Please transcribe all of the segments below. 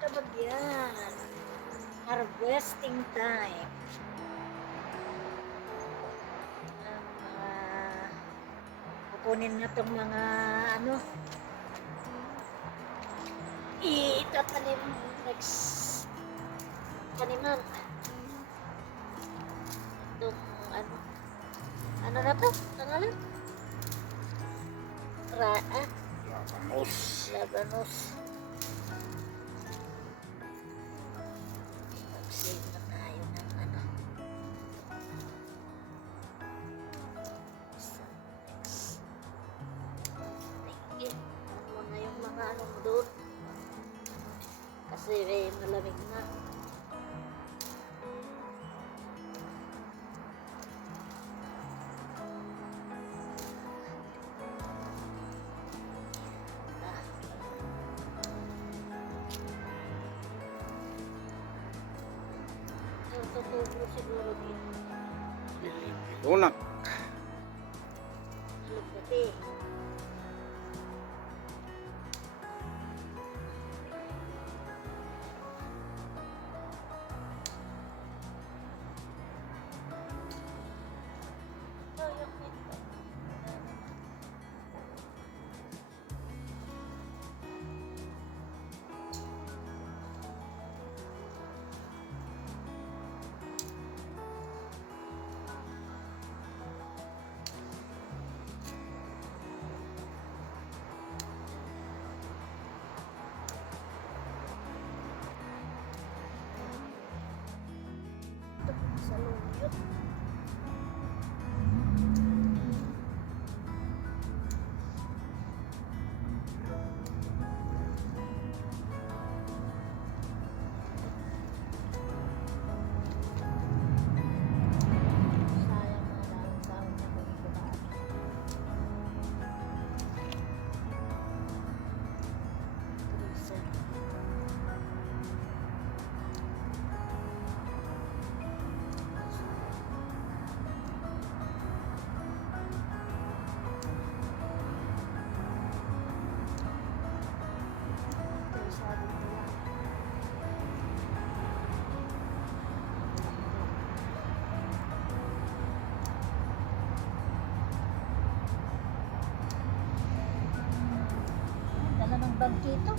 kabagyan. Harvesting time. Ang kukunin na tong mga ano, itatanim next taniman. Itong ano na to? Pangalan? Labanos. Labanos. Mag-save na tayo ng ano. Sa next. Tingin. Ano na yung mga ano doon. Kasi malamig na. Tutubo siguro dito. Lunak. Lugati. Ito yung ito. Sa luyot. Sayang mga dahon-dahon na bumibaba. Freezer. Ito, sabi ko lang. Dala ng bangkito.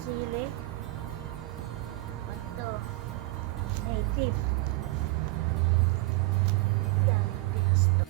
Sili. Ito. Native. Yan. Gusto.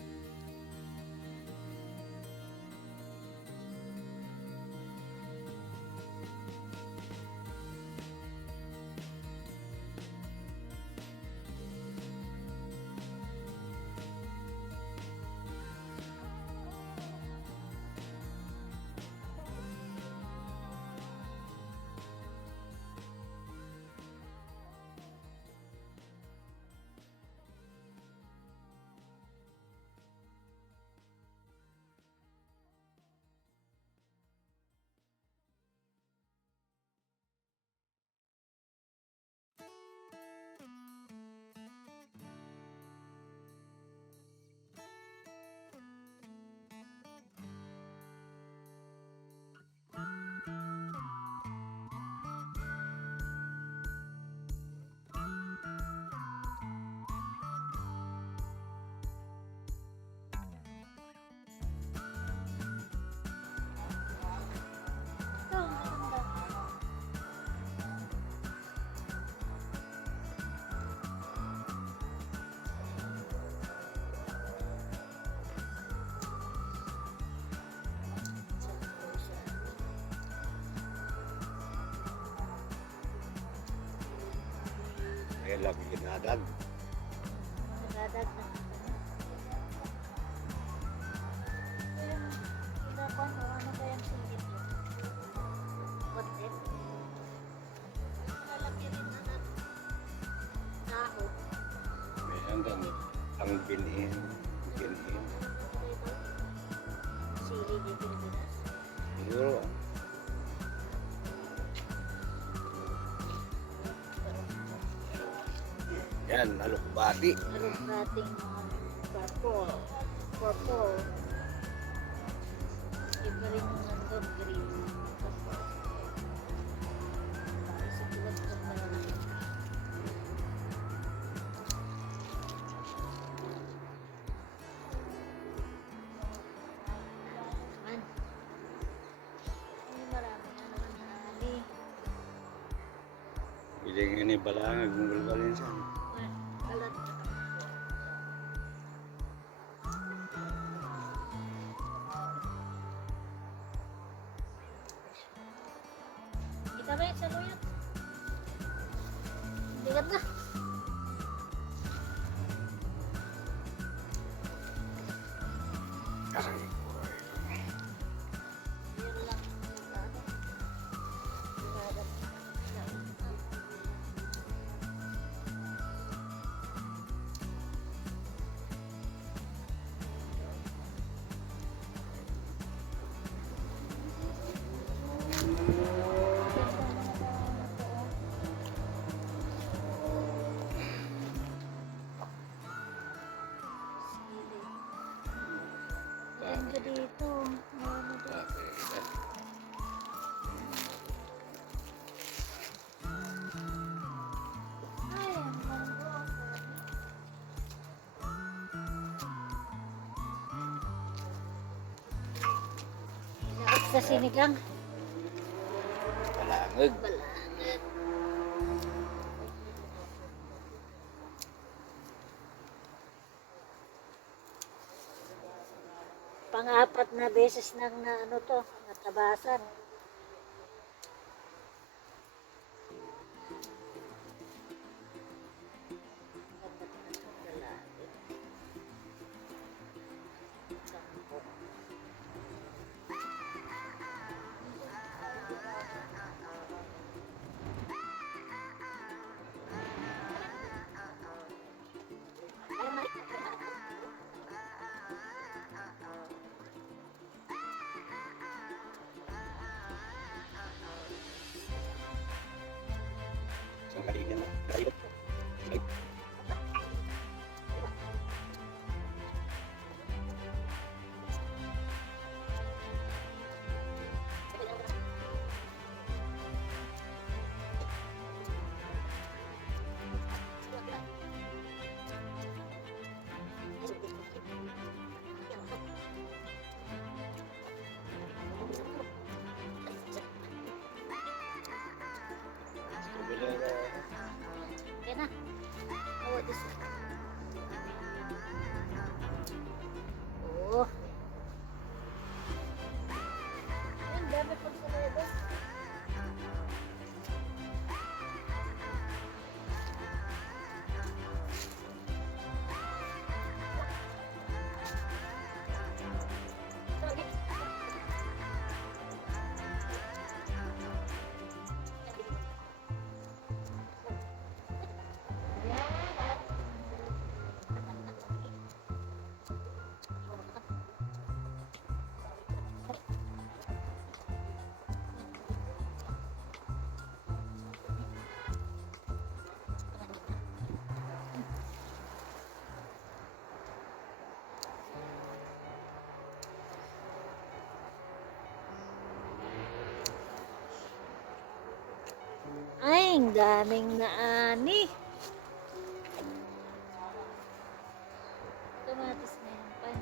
Ito, maganda. Kaya lagi ginadag. Nagadag na. Ano ba yung singit yun? Content? Lalaki rin na tao. May hanggang ang binin. Binin. Sili di Pilipinas. Siguro. Yan, alukbati. Anong nating purple? Purple. Iba rin yung nandun, green. Isa tulad ko na lang. Man. Ay, marami na naman ani. Biling ini balangag, munggal-balin siya. Alat na. Kita ba yung saluyot? Bigat na. Aray ko. Yun lang. Ano? Bigat na. Ganda dito. Ano to? Ay, ang mango. Laot sa sinigang. Balangag. Balangit. Pang-apat na beses nang na ano to, natabasan. Isang kaligan na. Kaligan. daming naani. Kamatis na yung pan.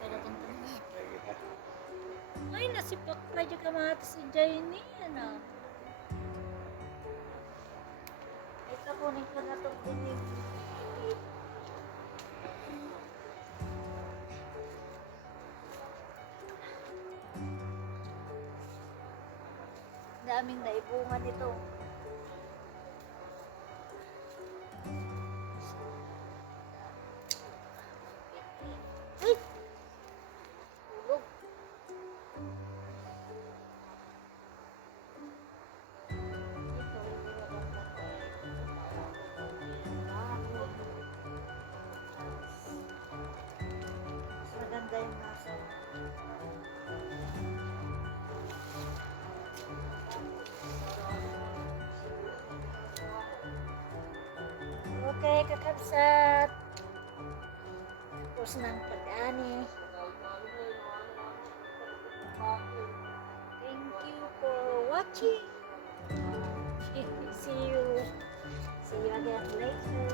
Kalatong tamis. Lagi na. Ay, nasipak na dyan kamatis si Jaini. Ano? Ito, kunin ko na itong dinig. Daming naibungan nito. Ay! Tulog. Mas maganda yung nasa. Okay, kakabsat. Tapos ng pag-ani. Thank you for watching. See you. See you again later.